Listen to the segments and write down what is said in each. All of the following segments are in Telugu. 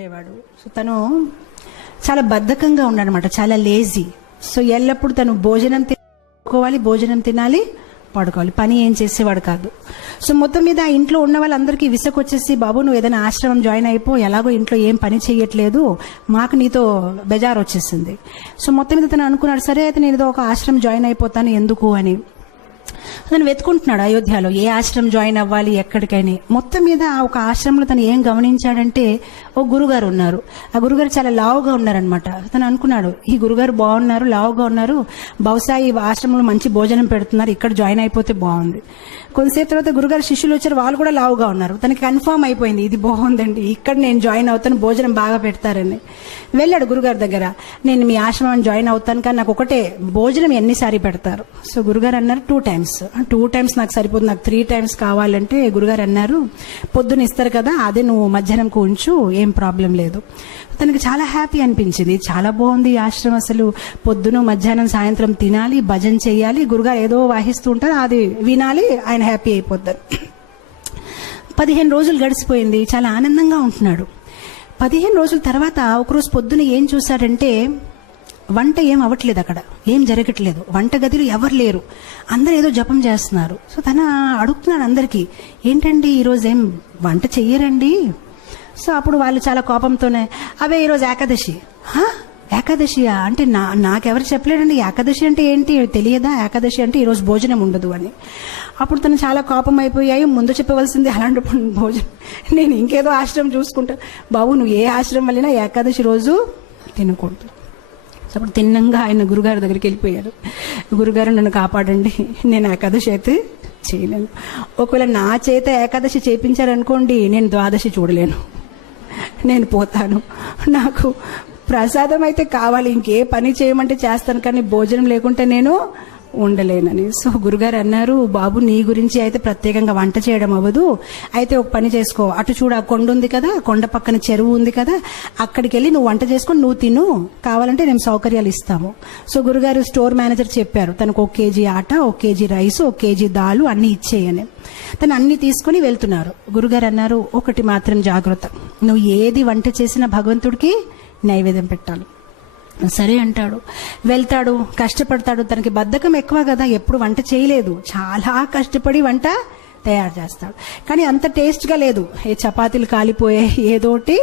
ఉండేవాడు. సో తను చాలా బద్ధకంగా ఉన్నాడనమాట, చాలా లేజీ. సో ఎల్లప్పుడు తను భోజనం తినాలి, పడుకోవాలి, పని ఏం చేసేవాడు కాదు. సో మొత్తం మీద ఆ ఇంట్లో ఉన్న వాళ్ళందరికీ విసుకొచ్చేసి, బాబు నువ్వు ఏదైనా ఆశ్రమం జాయిన్ అయిపో, ఎలాగో ఇంట్లో ఏం పని చేయట్లేదు, మాకు నీతో బెజార్ వచ్చేసింది. సో మొత్తం మీద తను అనుకున్నాడు, సరే అయితే నేను ఏదో ఒక ఆశ్రమం జాయిన్ అయిపోతాను ఎందుకు అని. తను వెతుకుంటున్నాడు అయోధ్యలో ఏ ఆశ్రమం జాయిన్ అవ్వాలి ఎక్కడికైనా. మొత్తం మీద ఒక ఆశ్రమంలో తను ఏం గమనించాడంటే, ఓ గురుగారు ఉన్నారు. ఆ గురుగారు చాలా లావుగా ఉన్నారనమాట. తను అనుకున్నాడు, ఈ గురుగారు బాగున్నారు, లావుగా ఉన్నారు, బహుశా ఈ ఆశ్రమంలో మంచి భోజనం పెడుతున్నారు, ఇక్కడ జాయిన్ అయిపోతే బాగుంది. కొంతసేపు తర్వాత గురుగారు శిష్యులు వచ్చారు, వాళ్ళు కూడా లావుగా ఉన్నారు. తనకి కన్ఫర్మ్ అయిపోయింది, ఇది బాగుందండి, ఇక్కడ నేను జాయిన్ అవుతాను, భోజనం బాగా పెడతారని. వెళ్ళాడు గురుగారి దగ్గర, నేను మీ ఆశ్రమం జాయిన్ అవుతాను, కానీ నాకు ఒకటే, భోజనం ఎన్నిసారి పెడతారు? సో గురుగారు అన్నారు 2 times. 2 times నాకు సరిపోతుంది, నాకు 3 times కావాలంటే గురుగారు అన్నారు, పొద్దున ఇస్తారు కదా, అదే నువ్వు మధ్యాహ్నంకు ఉంచు, ఏం ప్రాబ్లం లేదు. తనకి చాలా హ్యాపీ అనిపించింది, చాలా బాగుంది ఈ ఆశ్రమం, అసలు పొద్దున మధ్యాహ్నం సాయంత్రం తినాలి, భజన చేయాలి, గురుగారు ఏదో వాహిస్తూ ఉంటారు, అది వినాలి, ఆయన హ్యాపీ అయిపోతారు. 15 రోజులు గడిచిపోయింది, చాలా ఆనందంగా ఉంటున్నాడు. 15 రోజుల తర్వాత ఒకరోజు పొద్దున ఏం చూశాడంటే, వంట ఏం అవ్వట్లేదు, అక్కడ ఏం జరగట్లేదు, వంట గదిలో ఎవరు లేరు, అందరూ ఏదో జపం చేస్తున్నారు. సో తన అడుగుతున్నాడు అందరికీ, ఏంటండి ఈరోజు ఏం వంట చెయ్యరండి? సో అప్పుడు వాళ్ళు చాలా కోపంతోనే, అవే ఈరోజు ఏకాదశి. ఏకాదశియా అంటే నాకెవరు చెప్పలేడండి, ఏకాదశి అంటే ఏంటి తెలియదా, ఏకాదశి అంటే ఈరోజు భోజనం ఉండదు అని. అప్పుడు తను చాలా కోపం అయిపోయాయి, ముందు చెప్పవలసింది అలాంటి భోజనం, నేను ఇంకేదో ఆశ్రమం చూసుకుంటా. బాబు నువ్వు ఏ ఆశ్రమం వెళ్ళినా ఏకాదశి రోజు తినకూడదు. సో అప్పుడు తిన్నంగా ఆయన గురుగారి దగ్గరికి వెళ్ళిపోయారు. గురుగారు నన్ను కాపాడండి, నేను ఏకాదశి అయితే చేయలేను, ఒకవేళ నా చేత ఏకాదశి చేయించారనుకోండి, నేను ద్వాదశి చూడలేను, నేను పోతాను, నాకు ప్రసాదం అయితే కావాలి, ఇంకే పని చేయమంటే చేస్తాను, కానీ భోజనం లేకుంటే నేను ఉండలేనని. సో గురుగారు అన్నారు, బాబు నీ గురించి అయితే ప్రత్యేకంగా వంట చేయడం అవ్వదు, అయితే ఒక పని చేసుకో, అటు చూడ కొండ ఉంది కదా, కొండ పక్కన చెరువు ఉంది కదా, అక్కడికి వెళ్ళి నువ్వు వంట చేసుకొని నువ్వు తిను, కావాలంటే మేము సౌకర్యాలు ఇస్తాము. సో గురుగారు స్టోర్ మేనేజర్ చెప్పారు, తనకు 1 kg ఆట, 1 kg రైస్, 1 kg దాలు అన్ని ఇచ్చేయని. తను అన్ని తీసుకుని వెళ్తున్నారు. గురుగారు అన్నారు, ఒకటి మాత్రం జాగ్రత్త, నువ్వు ఏది వంట చేసినా భగవంతుడికి నైవేద్యం పెట్టాలి. సరే అంటాడు, వెళ్తాడు, కష్టపడతాడు. తనకి బద్ధకం ఎక్కువ కదా, ఎప్పుడు వంట చేయలేదు, చాలా కష్టపడి వంట తయారు చేస్తాడు, కానీ అంత టేస్ట్గా లేదు, ఏ చపాతీలు కాలిపోయే ఏదోటి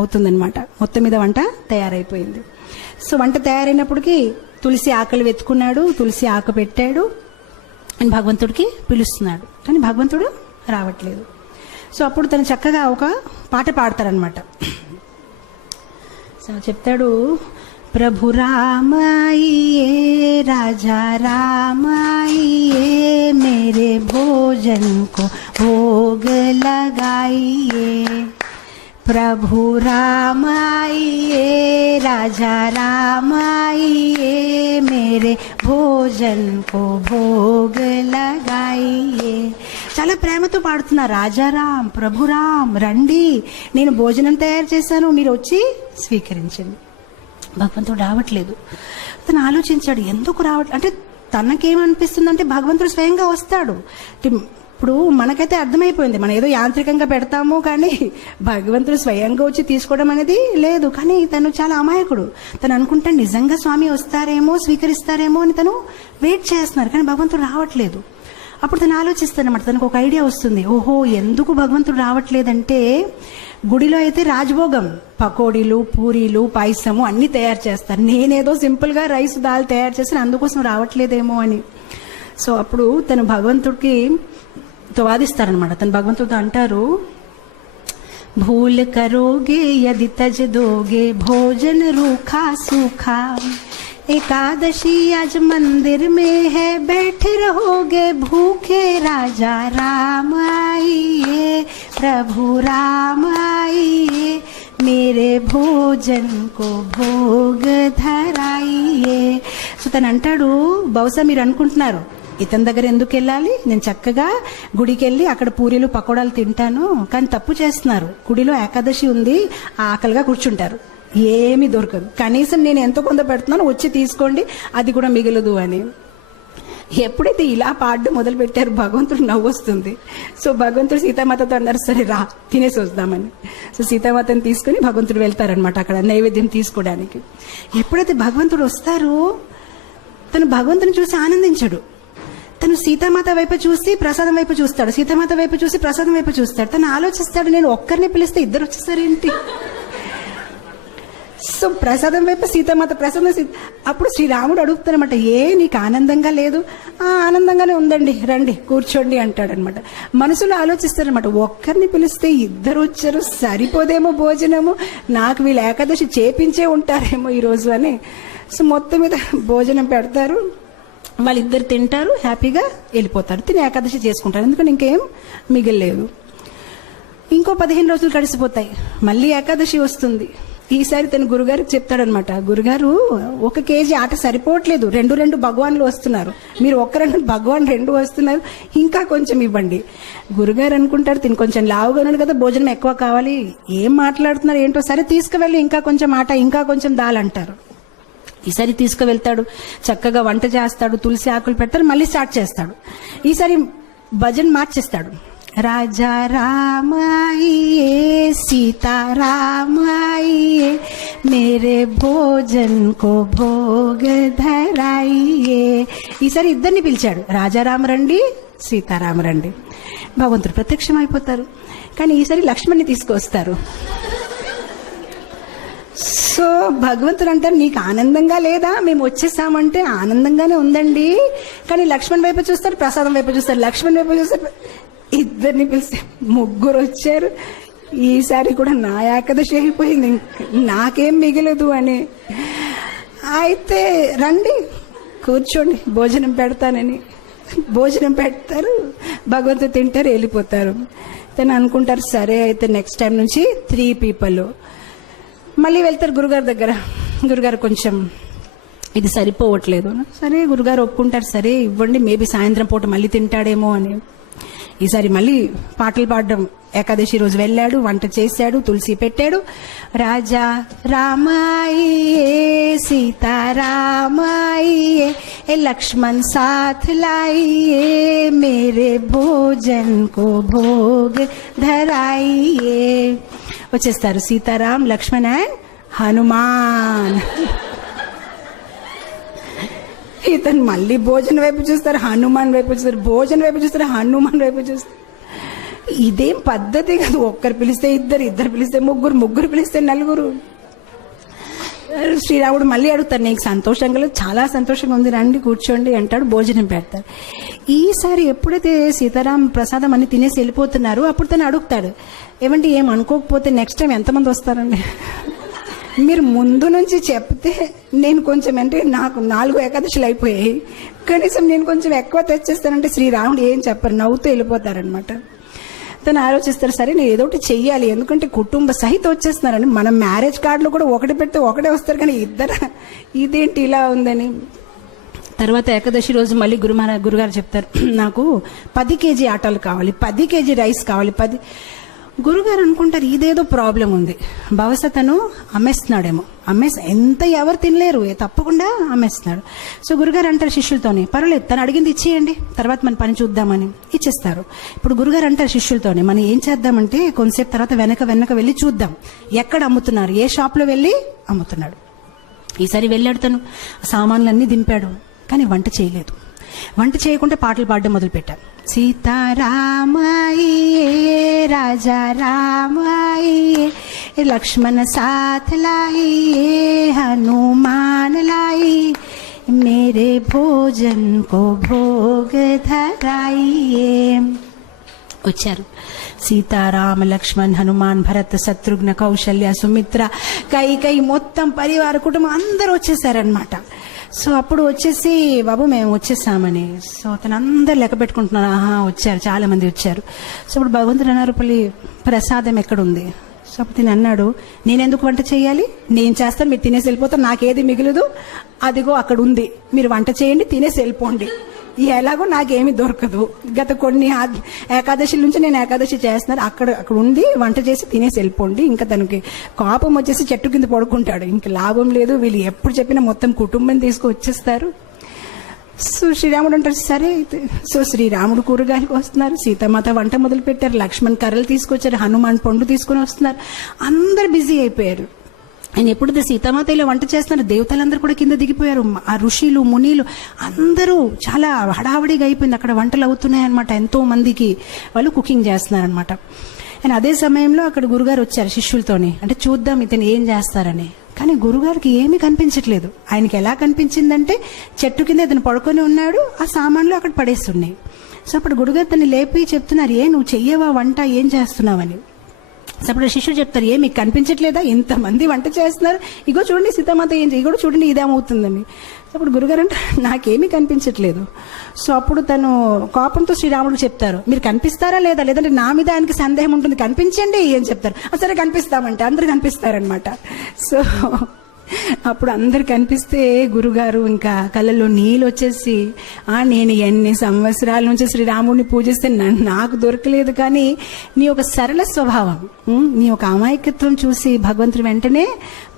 అవుతుందన్నమాట. మొత్తం మీద వంట తయారైపోయింది. సో వంట తయారైనప్పటికీ తులసి ఆకులు వెతుకున్నాడు, తులసి ఆకు పెట్టాడు, అని భగవంతుడికి పిలుస్తున్నాడు, కానీ భగవంతుడు రావట్లేదు. సో అప్పుడు తను చక్కగా ఒక పాట పాడతారనమాట. సో చెప్తాడు, प्रभु राम आइए, राजा राम आइए, मेरे भोजन को भोग लगाइए। प्रभु राम आइए, राजा राम आइए, मेरे भोजन को भोग लगाइए. చాలా ప్రేమతో పాడుతున్నా, రాజారాం ప్రభురాం రండి, నేను భోజనం తయారు చేశాను, మీరు వచ్చి స్వీకరించండి. భగవంతుడు రావట్లేదు. తను ఆలోచించాడు, ఎందుకు రావట్లేదు అంటే, తనకేమనిపిస్తుందంటే భగవంతుడు స్వయంగా వస్తాడు. ఇప్పుడు మనకైతే అర్థమైపోయింది, మనం ఏదో యాంత్రికంగా పెడతాము, కానీ భగవంతుడు స్వయంగా వచ్చి తీసుకోవడం అనేది లేదు. కానీ తను చాలా అమాయకుడు, తను అనుకుంటా నిజంగా స్వామి వస్తారేమో, స్వీకరిస్తారేమో అని తను వెయిట్ చేస్తున్నారు, కానీ భగవంతుడు రావట్లేదు. అప్పుడు తను ఆలోచిస్తానమాట, తనకు ఒక ఐడియా వస్తుంది, ఓహో ఎందుకు భగవంతుడు రావట్లేదంటే, గుడిలో అయితే రాజభోగం, పకోడీలు, పూరీలు, పాయసము అన్నీ తయారు చేస్తారు, నేనేదో సింపుల్గా రైస్ దాల్ తయారు చేస్తాను, అందుకోసం రావట్లేదేమో అని. సో అప్పుడు తను భగవంతుడికి వాదిస్తారనమాట. తను భగవంతుడితో అంటారు, భూల్ కరోగే యది తజ్ దోగే భోజన రూఖా సూఖా, एकादशी आज मंदिर में है, बैठे रहोगे भूखे, राजा राम आइए, प्रभु राम आइए, मेरे भोजन को भोग धराइए. సో తను అంటాడు, బహుశా మీరు అనుకుంటున్నారు ఇతని దగ్గర ఎందుకు వెళ్ళాలి, నేను చక్కగా గుడికి వెళ్ళి అక్కడ పూరీలు పకోడాలు తింటాను, కానీ తప్పు చేస్తున్నారు, గుడిలో ఏకాదశి ఉంది, ఆకలిగా కూర్చుంటారు, ఏమీ దొరకదు, కనీసం నేను ఎంతో కొంత పెడుతున్నాను, వచ్చి తీసుకోండి, అది కూడా మిగలదు అని. ఎప్పుడైతే ఇలా పాడడం మొదలు పెట్టారు భగవంతుడు నవ్వు వస్తుంది. సో భగవంతుడు సీతామాతతో అన్నారు, సరే రా తినేసి వద్దామని. సో సీతామాతని తీసుకుని భగవంతుడు వెళ్తారనమాట అక్కడ నైవేద్యం తీసుకోవడానికి. ఎప్పుడైతే భగవంతుడు వస్తారో తను భగవంతుని చూసి ఆనందించడు. తను సీతామాత వైపు చూసి ప్రసాదం వైపు చూస్తాడు, సీతామాత వైపు చూసి ప్రసాదం వైపు చూస్తాడు. తను ఆలోచిస్తాడు, నేను ఒక్కరిని పిలిస్తే ఇద్దరు వచ్చేసారేంటి. సో ప్రసాదం వైపు సీతామాత, ప్రసాదం అప్పుడు శ్రీరాముడు అడుగుతారనమాట, నీకు ఆనందంగా లేదు? ఆనందంగానే ఉందండి, రండి కూర్చోండి అంటాడనమాట. మనసులో ఆలోచిస్తారనమాట, ఒక్కరిని పిలిస్తే ఇద్దరు వచ్చారు, సరిపోదేమో భోజనము, నాకు వీళ్ళు ఏకాదశి చేపించే ఉంటారేమో ఈరోజు అని. సో మొత్తం మీద భోజనం పెడతారు, వాళ్ళిద్దరు తింటారు, హ్యాపీగా వెళ్ళిపోతారు, తిని ఏకాదశి చేసుకుంటారు. ఎందుకంటే ఇంకేం మిగిలేదు. ఇంకో 15 రోజులు గడిచిపోతాయి, మళ్ళీ ఏకాదశి వస్తుంది. ఈసారి తన గురుగారికి చెప్తాడనమాట, గురుగారు 1 కేజీ ఆట సరిపోవట్లేదు, 2 భగవాన్లు వస్తున్నారు, మీరు 1 భగవాన్ 2 వస్తున్నారు, ఇంకా కొంచెం ఇవ్వండి. గురుగారు అనుకుంటారు, తిని కొంచెం లావుగా ఉన్నాడు కదా, భోజనం ఎక్కువ కావాలి, ఏం మాట్లాడుతున్నారు ఏంటో, సరే తీసుకువెళ్ళి ఇంకా కొంచెం ఆట, ఇంకా కొంచెం దాల్ అంటారు. ఈసారి తీసుకువెళ్తాడు, చక్కగా వంట చేస్తాడు, తులసి ఆకులు పెడతాడు, మళ్ళీ స్టార్ట్ చేస్తాడు. ఈసారి భజన్ మార్చేస్తాడు, రాజా రామాయే సీతారామాయే మేరే భోజన్ కో భోగ ధరాయే. ఈసారి ఇద్దరిని పిలిచాడు, రాజారామ రండి, సీతారామ రండి. భగవంతుడు ప్రత్యక్షం అయిపోతారు. కానీ ఈసారి లక్ష్మణ్ని తీసుకొస్తారు. సో భగవంతుడు అంటారు, నీకు ఆనందంగా లేదా? మేము వచ్చేసామంటే ఆనందంగానే ఉందండి, కానీ లక్ష్మణ్ వైపు చూస్తారు, ప్రసాదం వైపు చూస్తారు, లక్ష్మణ్ వైపు చూస్తారు. ఇద్దరిని పిలిస్తే 3 వచ్చారు. ఈసారి కూడా నా ఏకాదశి అయిపోయింది, నాకేం మిగలదు అని. అయితే రండి కూర్చోండి, భోజనం పెడతానని భోజనం పెడతారు, భగవంతుడు తింటారు, వెళ్ళిపోతారు. తను అనుకుంటారు, సరే అయితే నెక్స్ట్ టైం నుంచి 3 పీపుల్. మళ్ళీ వెళ్తారు గురుగారి దగ్గర, గురుగారు కొంచెం ఇది సరిపోవట్లేదు. సరే గురుగారు ఒప్పుకుంటారు, సరే ఇవ్వండి, మేబీ సాయంత్రం పూట మళ్ళీ తింటాడేమో అని. ఈసారి మళ్ళీ పాటలు పాడడం, ఏకాదశి రోజు వెళ్ళాడు, వంట చేశాడు, తులసి పెట్టాడు. రాజా రామాయే సీతారామాయే లక్ష్మణ్ సాథ్ లాయియే మేరే భోజన్ కో భోగ్ ధరాయియే. వచ్చేస్తారు సీతారాం, లక్ష్మణ్ అండ్ హనుమాన్. ఇతను మళ్ళీ భోజనం వైపు చూస్తారు, హనుమాన్ వైపు చూస్తారు, భోజనం వైపు చూస్తారు, హనుమాన్ వైపు చూస్తారు. ఇదేం పద్ధతి కాదు, ఒక్కరు పిలిస్తే ఇద్దరు, ఇద్దరు పిలిస్తే ముగ్గురు, ముగ్గురు పిలిస్తే నలుగురు. శ్రీరాముడు మళ్ళీ అడుగుతారు, నీకు సంతోషంగా లేదు? చాలా సంతోషంగా ఉంది, రండి కూర్చోండి అంటాడు, భోజనం పెడతారు. ఈసారి ఎప్పుడైతే సీతారాం ప్రసాదం అన్ని తినేసి వెళ్ళిపోతున్నారు, అప్పుడు తను అడుగుతాడు, ఏమంటే ఏం అనుకోకపోతే నెక్స్ట్ టైం ఎంతమంది వస్తారండి? మీరు ముందు నుంచి చెప్తే నేను కొంచెం, అంటే నాకు 4 ఏకాదశులు అయిపోయాయి, కనీసం నేను కొంచెం ఎక్కువ తెచ్చేస్తానంటే శ్రీరాముడు ఏం చెప్పరు, నవ్వుతూ వెళ్ళిపోతారనమాట. తను ఆలోచిస్తారు, సరే నేను ఏదో ఒకటి చెయ్యాలి, ఎందుకంటే కుటుంబ సహితం వచ్చేస్తున్నారని. మనం మ్యారేజ్ కార్డులో కూడా 1 పెడితే 1 వస్తారు, కానీ ఇద్దరు ఇదేంటి ఇలా ఉందని. తర్వాత ఏకాదశి రోజు మళ్ళీ గురుగారు చెప్తారు, నాకు 10 కేజీ ఆటలు కావాలి, 10 కేజీ రైస్ కావాలి. గురుగారు అనుకుంటారు, ఇదేదో ప్రాబ్లం ఉంది, బహుశా తను అమ్మేస్తున్నాడేమో, ఎంత ఎవరు తినలేరు, తప్పకుండా అమ్మేస్తున్నాడు. సో గురుగారు అంటారు శిష్యులతోనే, పర్వాలేదు తను అడిగింది ఇచ్చేయండి, తర్వాత మన పని చూద్దామని ఇచ్చేస్తారు. ఇప్పుడు గురుగారు అంటారు శిష్యులతోనే, మనం ఏం చేద్దామంటే కొంతసేపు తర్వాత వెనక వెళ్ళి చూద్దాం, ఎక్కడ అమ్ముతున్నారు, ఏ షాప్లో వెళ్ళి అమ్ముతున్నాడు. ఈసారి వెళ్ళాడు, తను సామాన్లన్నీ దింపాడు, కానీ వంట చేయలేదు. వంట చేయకుండా పాటలు పాడడం మొదలుపెట్టారు. సీతారామాయే రాజా రామాయే లక్ష్మణ సాథ్ లాయియే హనుమాన్ లాయి మేరే భోజన్ కో భోగ ధరాయియే. వచ్చారు సీతారామ లక్ష్మణ్ హనుమాన్ భరత్ శత్రుఘ్న కౌశల్య సుమిత్ర కైకేయి మొత్తం పరివార కుటుంబం అందరూ వచ్చేసారనమాట. సో అప్పుడు వచ్చేసి, బాబు మేము వచ్చేసామని. సో అతను అందరు లెక్క పెట్టుకుంటున్నారు, వచ్చారు, చాలా మంది వచ్చారు. సో ఇప్పుడు భగవంతుడు అన్నారు, ప్రసాదం ఎక్కడుంది? సో అప్పుడు తిని అన్నాడు, నేనెందుకు వంట చేయాలి, నేను చేస్తాను, మీరు తినేసి వెళ్ళిపోతారు, నాకేది మిగలదు, అదిగో అక్కడ ఉంది, మీరు వంట చేయండి, తినేసి వెళ్ళిపోండి, ఎలాగో నాకేమీ దొరకదు, గత కొన్ని ఏకాదశి నుంచి నేను ఏకాదశి చేస్తున్నాను, అక్కడ ఉంది, వంట చేసి తినేసి వెళ్ళిపోండి. ఇంకా తనకి కోపం వచ్చేసి చెట్టు కింద పడుకుంటాడు, ఇంకా లాభం లేదు, వీళ్ళు ఎప్పుడు చెప్పినా మొత్తం కుటుంబం తీసుకు వచ్చేస్తారు. సో శ్రీరాముడు అంటారు సరే అయితే. సో శ్రీరాముడు కూరగాయలకు వస్తున్నారు, సీతామాత వంట మొదలు పెట్టారు, లక్ష్మణ్ కర్రలు తీసుకొచ్చారు, హనుమాన్ పండు తీసుకొని వస్తున్నారు, అందరు బిజీ అయిపోయారు. ఆయన ఎప్పుడైతే సీతామాత ఇలా వంట చేస్తున్నారు, దేవతలందరూ కూడా కింద దిగిపోయారు, ఆ ఋషులు మునీలు అందరూ చాలా హడావడిగా అయిపోయింది. అక్కడ వంటలు అవుతున్నాయి అనమాట, ఎంతో మందికి వాళ్ళు కుకింగ్ చేస్తున్నారనమాట. అండ్ అదే సమయంలో అక్కడ గురుగారు వచ్చారు శిష్యులతోని, అంటే చూద్దాం ఇతను ఏం చేస్తారని. కానీ గురుగారికి ఏమీ కనిపించట్లేదు. ఆయనకి ఎలా కనిపించిందంటే చెట్టు కింద ఇతను పడుకొని ఉన్నాడు, ఆ సామాన్లు అక్కడ పడేస్తున్నాయి. సో అప్పుడు గురుగారు తను లేపి చెప్తున్నారు, నువ్వు చెయ్యవా వంట, ఏం చేస్తున్నావని. సో అప్పుడు శిష్యుడు చెప్తారు, మీకు కనిపించట్లేదా, ఇంతమంది వంట చేస్తున్నారు, ఇగో చూడండి సీతామాత ఏం ఇగో చూడండి ఇదేమవుతుందని. అప్పుడు గురుగారు అంటే నాకేమీ కనిపించట్లేదు. సో అప్పుడు తను కోపంతో శ్రీరాముడు చెప్తారు, మీరు కనిపిస్తారా లేదా, లేదంటే నా మీద ఆయనకి సందేహం ఉంటుంది, కనిపించండి అని చెప్తారు. సరే కనిపిస్తామంటే అందరు కనిపిస్తారనమాట. సో అప్పుడు అందరు కనిపిస్తే గురుగారు ఇంకా కళ్ళల్లో నీళ్ళు వచ్చేసి, నేను ఎన్ని సంవత్సరాల నుంచి శ్రీరాముడిని పూజిస్తే నాకు దొరకలేదు, కానీ నీ ఒక సరళ స్వభావం, నీ ఒక అమాయకత్వం చూసి భగవంతుడు వెంటనే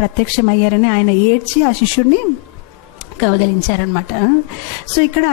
ప్రత్యక్షమయ్యారని ఆయన ఏడ్చి ఆ శిష్యుడిని కౌగలించారనమాట. సో ఇక్కడ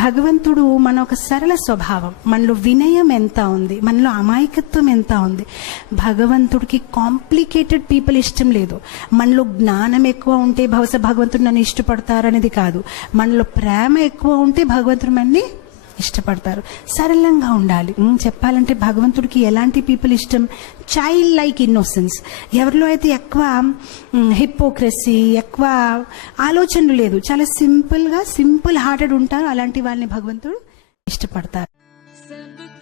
భగవంతుడు మన ఒక సరళ స్వభావం, మనలో వినయం ఎంత ఉంది, మనలో అమాయకత్వం ఎంత ఉంది. భగవంతుడికి కాంప్లికేటెడ్ పీపుల్ ఇష్టం లేదు. మనలో జ్ఞానం ఎక్కువ ఉంటే బహుశా భగవంతుడు నన్ను ఇష్టపడతారనేది కాదు, మనలో ప్రేమ ఎక్కువ ఉంటే భగవంతుడు మనని ఇష్టపడతారు. సరళంగా ఉండాలి. చెప్పాలంటే భగవంతుడికి ఎలాంటి పీపుల్ ఇష్టం, చైల్డ్ లైక్ ఇన్నోసెన్స్. ఎవరిలో అయితే ఎక్కువ హిపోక్రసీ, ఎక్కువ ఆలోచనలు లేదు, చాలా సింపుల్ హార్టెడ్ ఉంటారు, అలాంటి వాళ్ళని భగవంతుడు ఇష్టపడతారు.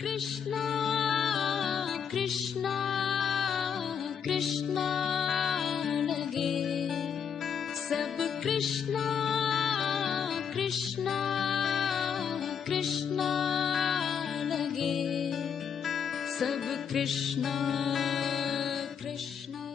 కృష్ణ కృష్ణ కృష్ణ లగే సబ్ కృష్ణ కృష్ణ कृष्णा लगे सब कृष्णा कृष्णा।